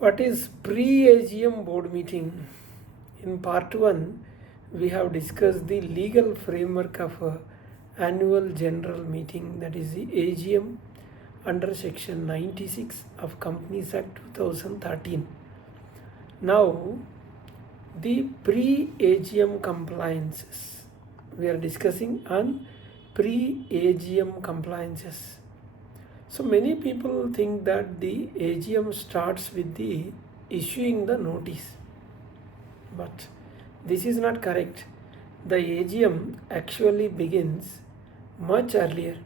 What is pre-AGM board meeting? In part 1, we have discussed the legal framework of annual general meeting, that is the AGM under section 96 of Companies Act 2013. Now, the pre-AGM compliances. We are discussing on pre-AGM compliances. So many people think that the AGM starts with the issuing the notice, but this is not correct. The AGM actually begins much earlier.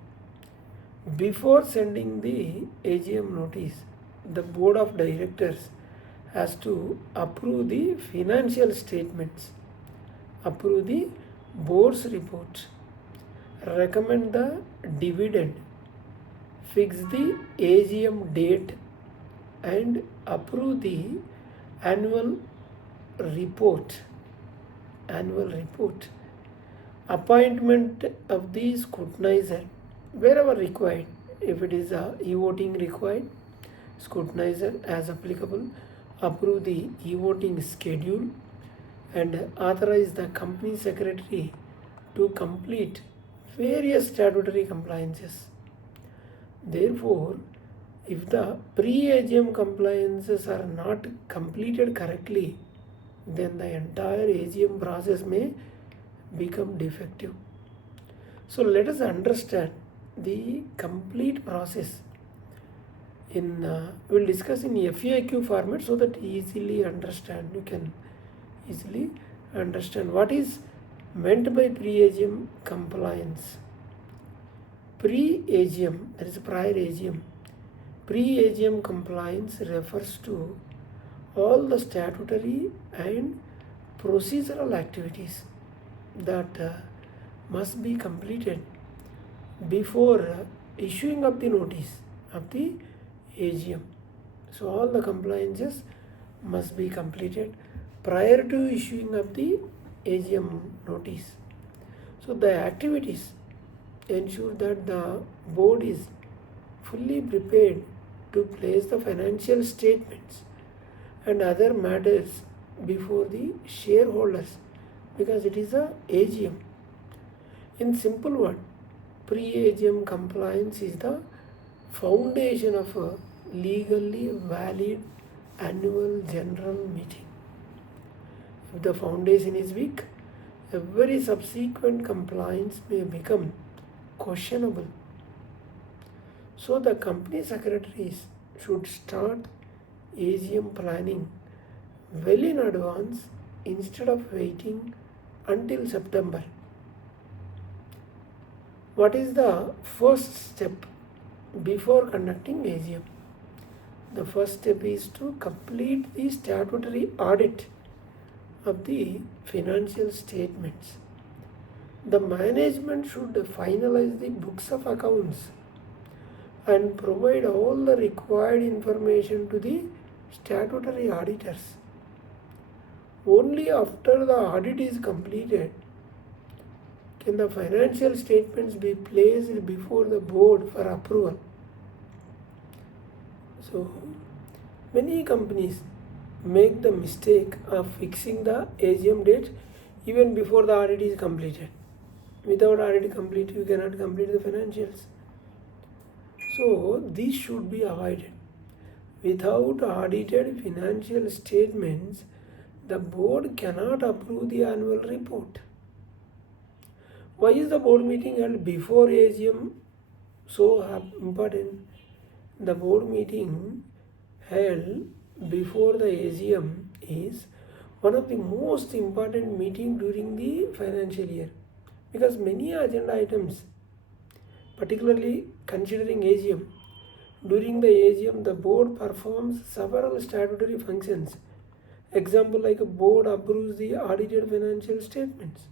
Before sending the AGM notice, the board of directors has to approve the financial statements, approve the board's report, recommend the dividend, fix the AGM date, and approve the annual report. Appointment of the scrutinizer wherever required. If it is a e-voting required, scrutinizer as applicable, approve the e-voting schedule, and authorize the company secretary to complete various statutory compliances. Therefore, if the pre-AGM compliances are not completed correctly, then the entire AGM process may become defective. So let us understand the complete process. We'll discuss in FAQ format so that you can easily understand what is meant by pre-AGM compliance. Pre-AGM, that is prior AGM. Pre-AGM compliance refers to all the statutory and procedural activities that must be completed before issuing of the notice of the AGM. So all the compliances must be completed prior to issuing of the AGM notice. So the activities ensure that the board is fully prepared to place the financial statements and other matters before the shareholders, because it is a AGM. In simple word, pre-AGM compliance is the foundation of a legally valid annual general meeting. If the foundation is weak, every subsequent compliance may become questionable. So the company secretaries should start AGM planning well in advance instead of waiting until September. What is the first step before conducting AGM? The first step is to complete the statutory audit of the financial statements. The management should finalize the books of accounts and provide all the required information to the statutory auditors. Only after the audit is completed can the financial statements be placed before the board for approval. So, many companies make the mistake of fixing the AGM date even before the audit is completed. Without audit complete, you cannot complete the financials. So, this should be avoided. Without audited financial statements, the board cannot approve the annual report. Why is the board meeting held before AGM so important? The board meeting held before the AGM is one of the most important meetings during the financial year, because many agenda items, particularly considering AGM, during the AGM the board performs several statutory functions. Example, like a board approves the audited financial statements,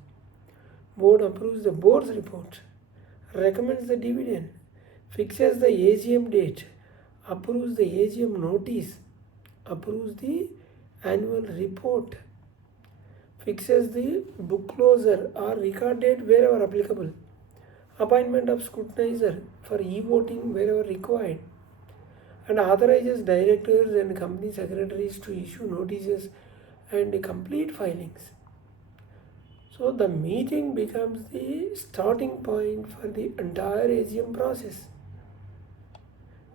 board approves the board's report, recommends the dividend, fixes the AGM date, approves the AGM notice, approves the annual report, fixes the book closure or record date wherever applicable, appointment of scrutinizer for e-voting wherever required, and authorizes directors and company secretaries to issue notices and complete filings. So the meeting becomes the starting point for the entire AGM process.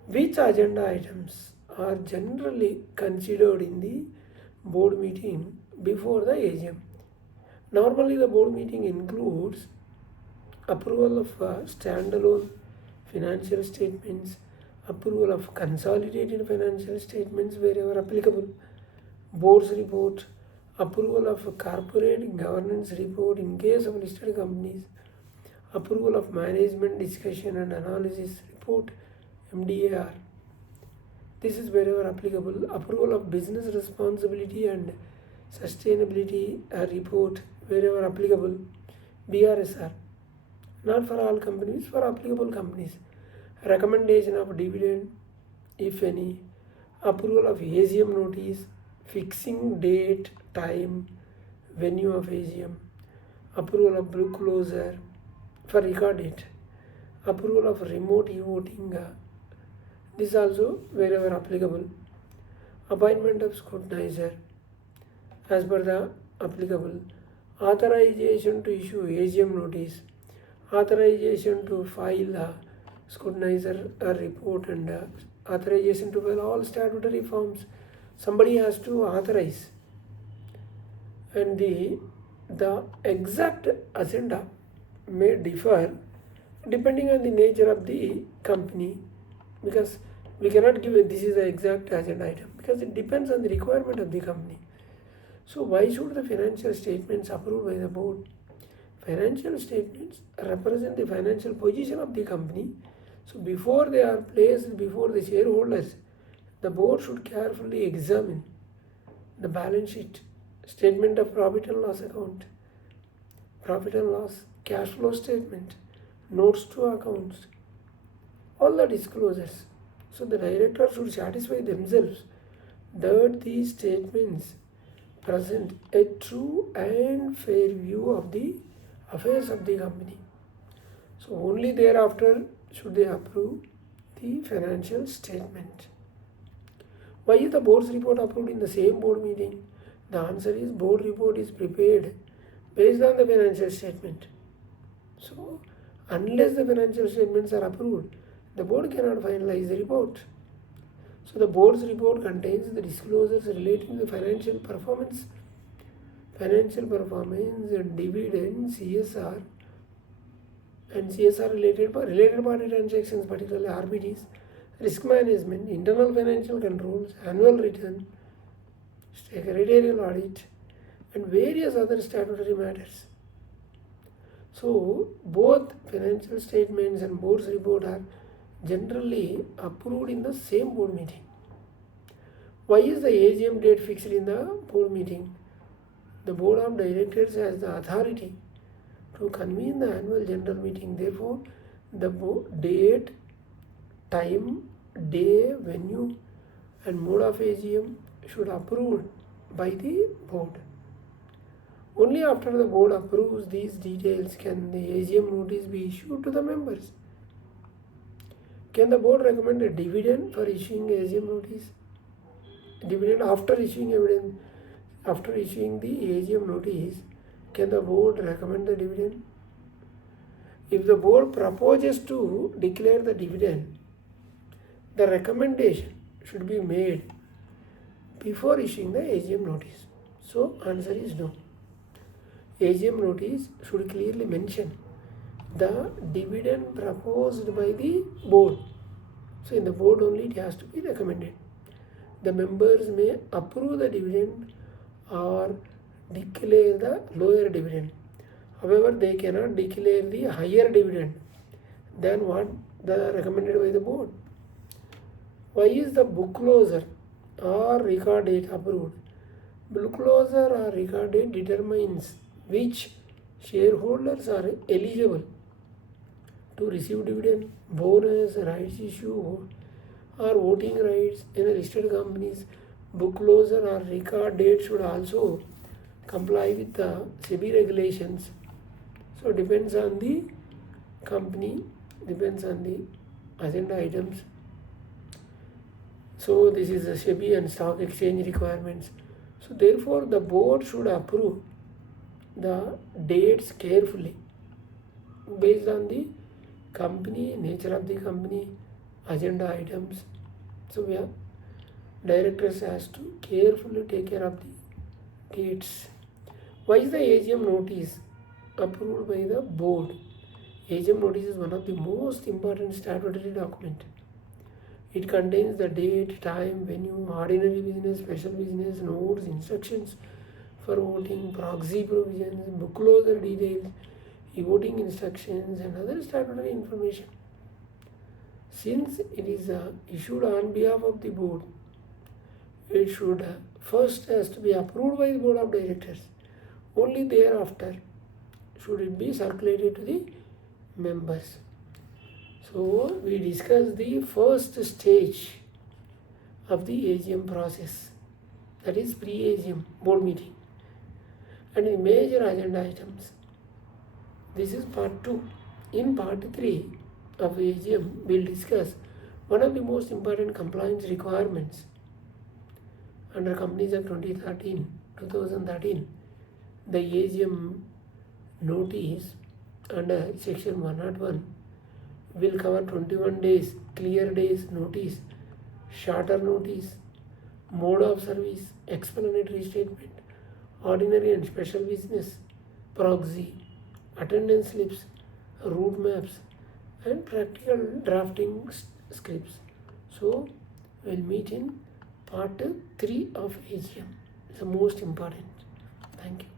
Which agenda items are generally considered in the board meeting before the AGM? Normally, the board meeting includes approval of standalone financial statements, approval of consolidated financial statements wherever applicable, board's report, approval of a corporate governance report in case of listed companies, approval of management discussion and analysis report, MDAR. This is wherever applicable. Approval of business responsibility and sustainability report wherever applicable, BRSR. Not for all companies, for applicable companies. Recommendation of dividend, if any. Approval of AGM notice, fixing date, time, venue of AGM. Approval of book closure for record date. Approval of remote e-voting. This also wherever applicable. Appointment of scrutinizer as per the applicable. Authorization to issue AGM notice. Authorization to file scrutinizer report and authorization to file all statutory forms. Somebody has to authorize, and the exact agenda may differ depending on the nature of the company, because we cannot give this is the exact agenda item because it depends on the requirement of the company. So why should the financial statements approved by the board? Financial statements represent the financial position of the company. So before they are placed before the shareholders, the board should carefully examine the balance sheet, statement of profit and loss account, profit and loss, cash flow statement, notes to accounts, all the disclosures. So the director should satisfy themselves that these statements present a true and fair view of the affairs of the company. So only thereafter should they approve the financial statement. Why is the board's report approved in the same board meeting? The answer is board report is prepared based on the financial statement. So unless the financial statements are approved, the board cannot finalize the report. So the board's report contains the disclosures relating to the financial performance, dividend, CSR, and CSR related party transactions, particularly RBTs, risk management, internal financial controls, annual return, secretarial audit, and various other statutory matters. So both financial statements and board's report are generally approved in the same board meeting. Why is the AGM date fixed in the board meeting? The board of directors has the authority to convene the annual general meeting. Therefore, the date, time, day, venue, and mode of AGM should be approved by the board. Only after the board approves these details can the AGM notice be issued to the members. Can the board recommend a dividend for issuing AGM notice? Dividend after issuing evidence, after issuing the AGM notice, can the board recommend the dividend? If the board proposes to declare the dividend, the recommendation should be made before issuing the AGM notice. So answer is no. AGM notice should clearly mention the dividend proposed by the board. So in the board only it has to be recommended. The members may approve the dividend or declare the lower dividend. However, they cannot declare the higher dividend than what the recommended by the board. Why is the book closure or record date approved? Book closure or record date determines which shareholders are eligible to receive dividend, bonus, rights issue, or voting rights in the listed companies. Book closure or record date should also comply with the SEBI regulations. So depends on the company, depends on the agenda items. So this is the SEBI and stock exchange requirements. So therefore the board should approve the dates carefully based on the company, nature of the company, agenda items. So directors has to carefully take care of the dates. Why is the AGM notice approved by the board? AGM notice is one of the most important statutory document. It contains the date, time, venue, ordinary business, special business, notes, instructions for voting, proxy provisions, book closure details, voting instructions, and other statutory information. Since it is issued on behalf of the board, it should first has to be approved by the board of directors. Only thereafter should it be circulated to the members. So we discussed the first stage of the AGM process, that is pre-AGM board meeting, and the major agenda items. This is part 2. In part 3 of AGM, we'll discuss one of the most important compliance requirements under Companies Act 2013, the AGM notice under section 101 will cover 21 days, clear days notice, shorter notice, mode of service, explanatory statement, ordinary and special business, proxy, attendance slips, route maps, and practical drafting scripts. So we'll meet in part 3 of AGM. It's the most important. Thank you.